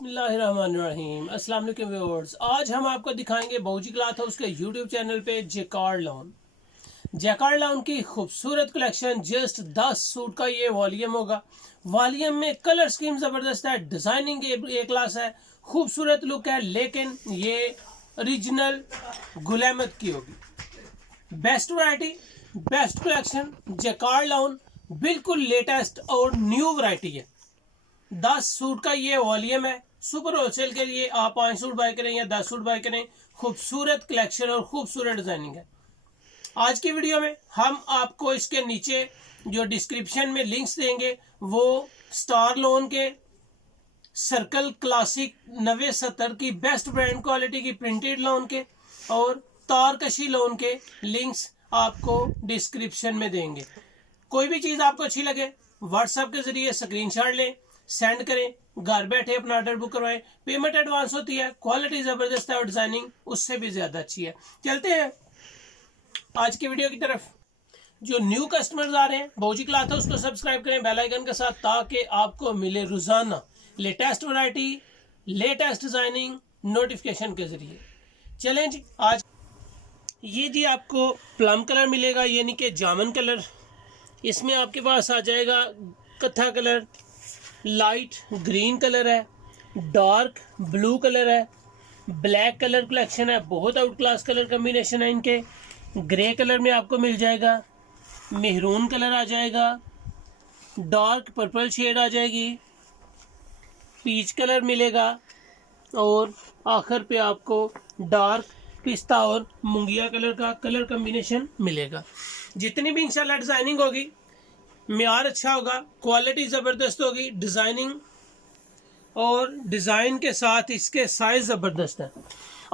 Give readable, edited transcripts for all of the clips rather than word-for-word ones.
बिस्मिल्लाहिर्रहमानिर्रहीम। अस्सलाम वालेकुम व्यूअर्स। आज हम आपको दिखाएंगे बाऊजी क्लॉथ हाउस के यूट्यूब चैनल पे जैकार्ड लॉन। जैकार्ड लॉन की खूबसूरत कलेक्शन। जस्ट 10 सूट का ये वॉल्यूम होगा। वॉल्यूम में कलर स्कीम जबरदस्त है, डिजाइनिंग ए क्लास है, खूबसूरत लुक है, लेकिन ये ओरिजिनल गुलामत की होगी। Best variety, best collection, jacquard lawn बिल्कुल लेटेस्ट और न्यू वैरायटी है। 10 सूट का ये वॉल्यूम है। सुपर होलसेल के लिए आप 5 सूट बाय करें या 10 सूट बाय करें, खूबसूरत कलेक्शन और खूबसूरत डिजाइनिंग है। आज की वीडियो में हम आपको इसके नीचे जो डिस्क्रिप्शन में लिंक्स देंगे वो स्टार लोन के, सर्कल क्लासिक 9070 की बेस्ट ब्रांड क्वालिटी की प्रिंटेड लोन के और तारकशी लोन के लिंक्स आपको डिस्क्रिप्शन में देंगे। कोई भी चीज आपको अच्छी लगे व्हाट्सएप के जरिए स्क्रीनशॉट लें, सेंड करें, घर बैठे अपना ऑर्डर बुक करवाएं। पेमेंट एडवांस होती है, क्वालिटी जबरदस्त है और डिजाइनिंग उससे भी ज्यादा अच्छी है। चलते हैं आज की वीडियो की तरफ। जो न्यू कस्टमर्स आ रहे हैं, बाऊजी क्लॉथ हाउस को सब्सक्राइब करें बेल आइकन के साथ, ताकि आपको मिले रोजाना latest variety, latest designing notification के जरिए। चलें जी, आज ये जी आपको प्लम कलर मिलेगा, यानी कि जामन कलर। इसमें आपके पास आ जाएगा कत्था कलर, लाइट ग्रीन कलर है, डार्क ब्लू कलर है, ब्लैक कलर कलेक्शन है, बहुत आउट क्लास कलर कम्बिनेशन है इनके। ग्रे कलर में आपको मिल जाएगा, मेहरून कलर आ जाएगा, डार्क पर्पल शेड आ जाएगी, पीच कलर मिलेगा और आखिर पे आपको डार्क पिस्ता और मुंगिया कलर का कलर कम्बिनेशन मिलेगा। जितनी भी इंशाल्लाह डिजाइनिंग होगी, म्यार अच्छा होगा, क्वालिटी ज़बरदस्त होगी, डिज़ाइनिंग और डिज़ाइन के साथ इसके साइज ज़बरदस्त है।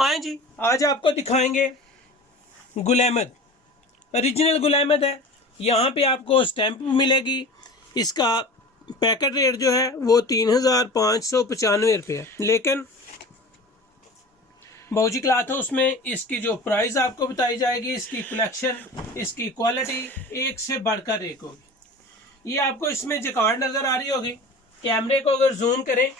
आए जी, आज आपको दिखाएंगे गुलामत, ओरिजिनल गुलामत है। यहाँ पे आपको स्टैंप मिलेगी। इसका पैकेट रेट जो है वो 3595 रुपये है, लेकिन बाऊजी क्लॉथ हाउस में इसकी जो प्राइस आपको बताई जाएगी, इसकी कलेक्शन, इसकी क्वालिटी एक से बढ़कर एक होगी। ये आपको इसमें जैकार्ड नजर आ रही होगी। कैमरे को अगर जूम करें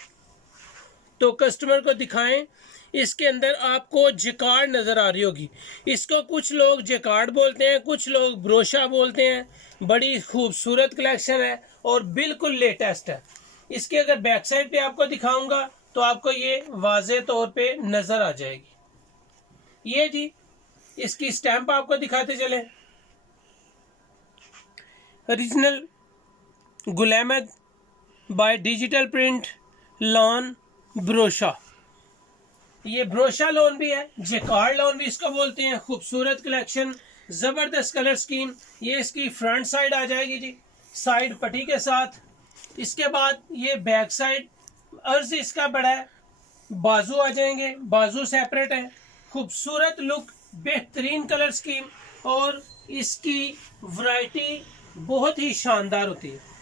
तो कस्टमर को दिखाएं, इसके अंदर आपको जैकार्ड नजर आ रही होगी। इसको कुछ लोग जैकार्ड बोलते हैं, कुछ लोग ब्रोशा बोलते हैं। बड़ी खूबसूरत कलेक्शन है और बिल्कुल लेटेस्ट है। इसके अगर बैक साइड पे आपको दिखाऊंगा तो आपको ये वाजे तौर पे नजर आ जाएगी। ये जी इसकी स्टैंप आपको दिखाते चले। ओरिजिनल गुलामत बाय डिजिटल प्रिंट लॉन ब्रोशा। ये ब्रोशा लोन भी है, जैकार्ड लोन भी इसको बोलते हैं। खूबसूरत कलेक्शन, जबरदस्त कलर स्कीम। ये इसकी फ्रंट साइड आ जाएगी जी, साइड पट्टी के साथ। इसके बाद ये बैक साइड, अर्ज इसका बड़ा है, बाजू आ जाएंगे, बाजू सेपरेट है। खूबसूरत लुक, बेहतरीन कलर स्कीम और इसकी वैरायटी बहुत ही शानदार होती है।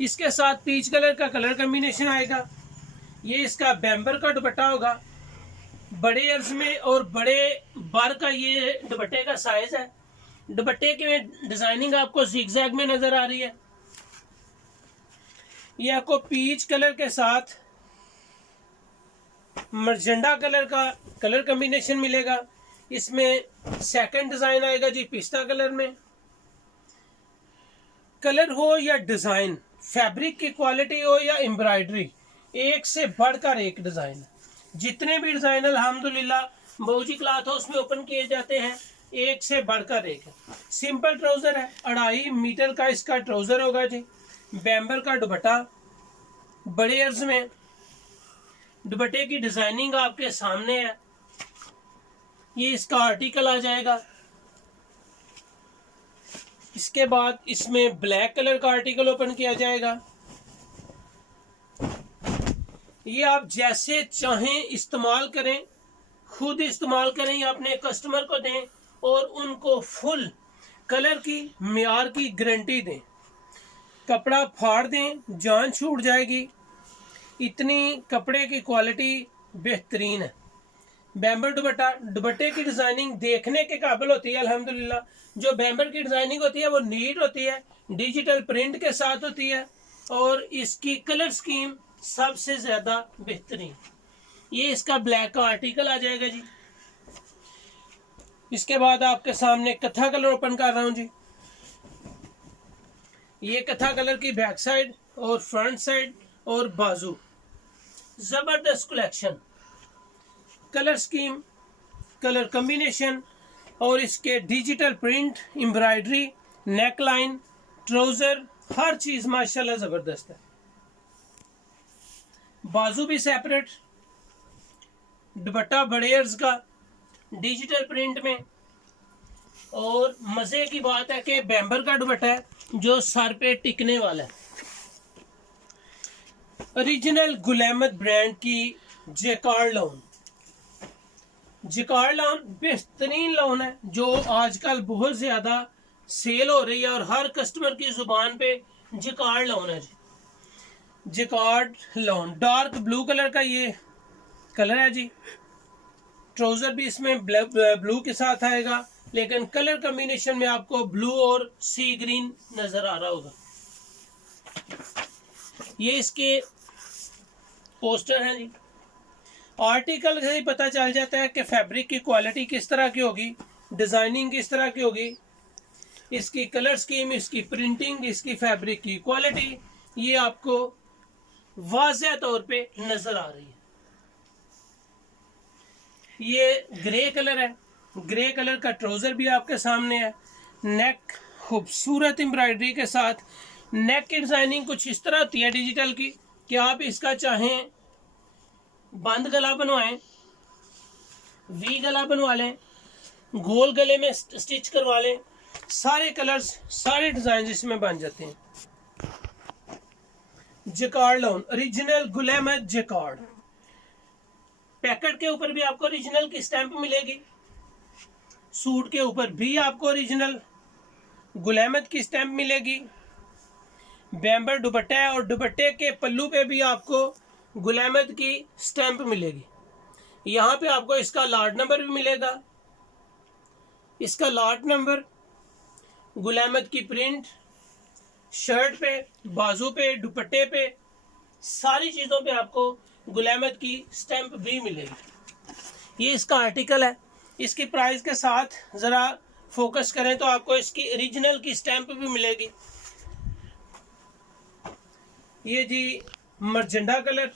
इसके साथ पीच कलर का कलर कम्बिनेशन आएगा। ये इसका बैम्बर का दुपट्टा होगा, बड़े अर्ज में और बड़े बार का ये दुपट्टे का साइज है। दुपट्टे के डिजाइनिंग आपको जिगजैग में नजर आ रही है। ये आपको पीच कलर के साथ मरजेंडा कलर का कलर कम्बिनेशन मिलेगा। इसमें सेकंड डिजाइन आएगा जी पिस्ता कलर में। कलर हो या डिजाइन, फैब्रिक की क्वालिटी हो या एम्ब्रॉयडरी, एक से बढ़कर एक डिजाइन है। जितने भी डिजाइन अल्हम्दुलिल्लाह बाऊजी क्लॉथ हाउस में ओपन किए जाते हैं, एक से बढ़कर एक है। सिंपल ट्राउजर है, 2.5 मीटर का इसका ट्राउजर होगा जी। बैम्बर का दुपट्टा बड़े अर्ज में, दुपट्टे की डिजाइनिंग आपके सामने है। ये इसका आर्टिकल आ जाएगा। इसके बाद इसमें ब्लैक कलर का आर्टिकल ओपन किया जाएगा। ये आप जैसे चाहें इस्तेमाल करें, खुद इस्तेमाल करें या अपने कस्टमर को दें और उनको फुल कलर की म्यार की गारंटी दें। कपड़ा फाड़ दें, जान छूट जाएगी, इतनी कपड़े की क्वालिटी बेहतरीन है। बैम्बर दुपट्टा, दुपट्टे की डिजाइनिंग देखने के काबिल होती है अल्हम्दुलिल्लाह। जो बैम्बर की डिजाइनिंग होती है वो नीट होती है, डिजिटल प्रिंट के साथ होती है और इसकी कलर स्कीम सबसे ज्यादा बेहतरीन। ये इसका ब्लैक का आर्टिकल आ जाएगा जी। इसके बाद आपके सामने कथा कलर ओपन कर रहा हूं जी। ये कथा कलर की बैक साइड और फ्रंट साइड और बाजू, जबरदस्त collection, colour scheme, colour combination और इसके digital print, embroidery, neck line, trouser, हर चीज माशाल्लाह जबरदस्त है। बाजू भी सेपरेट, दुपट्टा बड़े अर्ज का डिजिटल प्रिंट में, और मजे की बात है कि बैम्बर का दुपट्टा है जो सर पे टिकने वाला है। ओरिजिनल गुलैमत ब्रांड की जेकार्ड लॉन। जेकार्ड लॉन बेहतरीन लॉन है जो आजकल बहुत ज्यादा सेल हो रही है और हर कस्टमर की जुबान पे जेकार्ड लॉन है जी। Jacquard lawn dark blue colour का ये कलर है जी। ट्राउजर भी इसमें ब्लू के साथ आएगा, लेकिन कलर कॉम्बिनेशन में आपको ब्लू और सी ग्रीन नजर आ रहा होगा। ये इसके पोस्टर हैं जी। आर्टिकल से ही पता चल जाता है कि फैब्रिक की क्वालिटी किस तरह की होगी, डिजाइनिंग किस तरह की होगी, इसकी कलर स्कीम, इसकी प्रिंटिंग, इसकी फैब्रिक की क्वालिटी, ये आपको वाज़ेह तौर पे नजर आ रही है। ये ग्रे कलर है, ग्रे कलर का ट्राउजर भी आपके सामने है। नेक खूबसूरत एम्ब्रॉयडरी के साथ, नेक की डिजाइनिंग कुछ इस तरह होती है डिजिटल की कि आप इसका चाहें बंद गला बनवाएं, वी गला बनवा लें, गोल गले में स्टिच करवा लें, सारे कलर्स, सारे डिजाइन इसमें बन जाते हैं। जेकार्ड लॉन ओरिजिनल गुलैमत जेकार्ड। पैकेट के ऊपर भी आपको ओरिजिनल की स्टैंप मिलेगी, सूट के ऊपर भी आपको ओरिजिनल गुलैमत की स्टैंप मिलेगी। बैम्बर दुपट्टा है और दुपट्टे के पल्लू पे भी आपको गुलैमत की स्टैंप मिलेगी। यहाँ पे आपको इसका लॉट नंबर भी मिलेगा, इसका लॉट नंबर, गुलैमत की प्रिंट शर्ट पे, बाजू पे, दुपट्टे पे, सारी चीजों पे आपको गुलैमत की स्टैंप भी मिलेगी। ये इसका आर्टिकल है। इसकी प्राइस के साथ जरा फोकस करें तो आपको इसकी ओरिजिनल की स्टैंप भी मिलेगी। ये जी मरजेंडा कलर,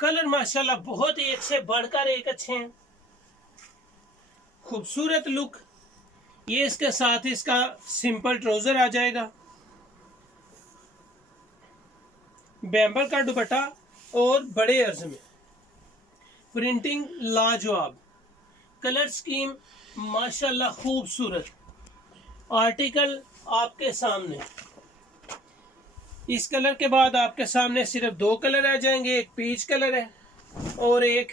कलर माशाल्लाह बहुत ही एक से बढ़कर एक अच्छे हैं, खूबसूरत लुक। ये इसके साथ इसका सिंपल ट्राउजर आ जाएगा, बैम्बर का दुपट्टा और बड़े अर्ज में, प्रिंटिंग लाजवाब, कलर स्कीम माशाल्लाह खूबसूरत। आर्टिकल आपके सामने। इस कलर के बाद आपके सामने सिर्फ दो कलर आ जाएंगे, एक पीच कलर है और एक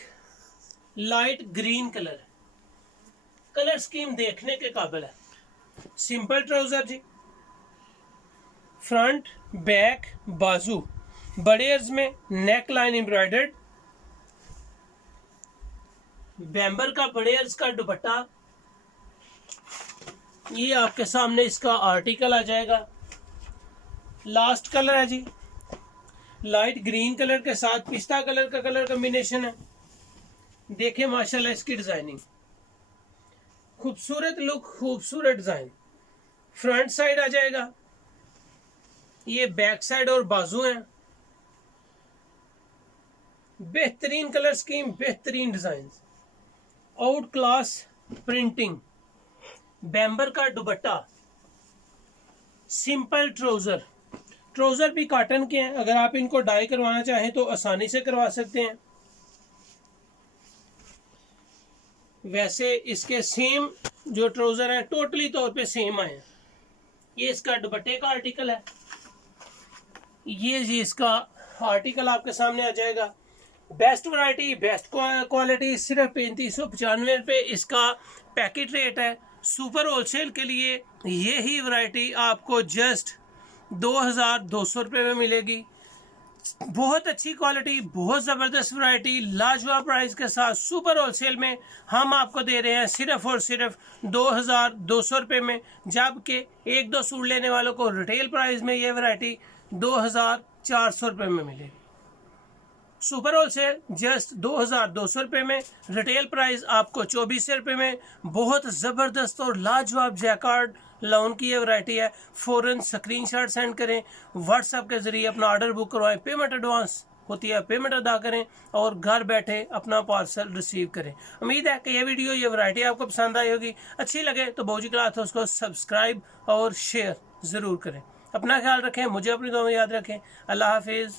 लाइट ग्रीन कलर है। कलर स्कीम देखने के काबिल है। सिंपल ट्राउजर जी, फ्रंट बैक बाजू, बड़े अर्ज में, नेक लाइन एम्ब्रॉयडर्ड, बैम्बर का बड़े अर्ज का दुपट्टा। ये आपके सामने इसका आर्टिकल आ जाएगा। लास्ट कलर है जी, लाइट ग्रीन कलर के साथ पिस्ता कलर का कलर कॉम्बिनेशन है। देखिए माशाल्लाह इसकी डिजाइनिंग, खूबसूरत लुक, खूबसूरत डिजाइन। फ्रंट साइड आ जाएगा, ये बैक साइड और बाजू हैं। बेहतरीन कलर स्कीम, बेहतरीन डिजाइन, आउट क्लास प्रिंटिंग, बैम्बर का दुपट्टा, सिंपल ट्राउजर। ट्राउजर भी कॉटन के हैं, अगर आप इनको डाई करवाना चाहें तो आसानी से करवा सकते हैं। वैसे इसके सेम जो ट्राउजर है टोटली तौर पे सेम आए हैं। ये इसका दुपट्टे का आर्टिकल है। ये जी इसका आर्टिकल आपके सामने आ जाएगा। बेस्ट वैरायटी, बेस्ट क्वालिटी, सिर्फ 3595 रुपये इसका पैकेट रेट है। सुपर होलसेल के लिए ये ही वैरायटी आपको जस्ट 2200 रुपये में मिलेगी। बहुत अच्छी क्वालिटी, बहुत ज़बरदस्त वैरायटी, लाजवाब प्राइस के साथ सुपर होलसेल में हम आपको दे रहे हैं सिर्फ और सिर्फ 2200 रुपये में, जबकि एक दो सूट लेने वालों को रिटेल प्राइस में ये वैरायटी 2000 400 रुपये में मिलेगी। सुपर होलसेल जस्ट 2200 रुपये में, रिटेल प्राइस आपको 2400 रुपये में। बहुत ज़बरदस्त और लाजवाब जैकार्ड लाउन की ये वैरायटी है। फ़ौरन स्क्रीनशॉट सेंड करें, व्हाट्सएप के ज़रिए अपना ऑर्डर बुक करवाएं, पेमेंट एडवांस होती है, पेमेंट अदा करें और घर बैठे अपना पार्सल रिसीव करें। उम्मीद है कि ये वीडियो, ये वैरायटी आपको पसंद आई होगी। अच्छी लगे तो बाबूजी क्लॉथ हाउस को सब्सक्राइब और शेयर ज़रूर करें। अपना ख्याल रखें, मुझे अपनी दुआ में याद रखें। अल्लाह हाफिज़।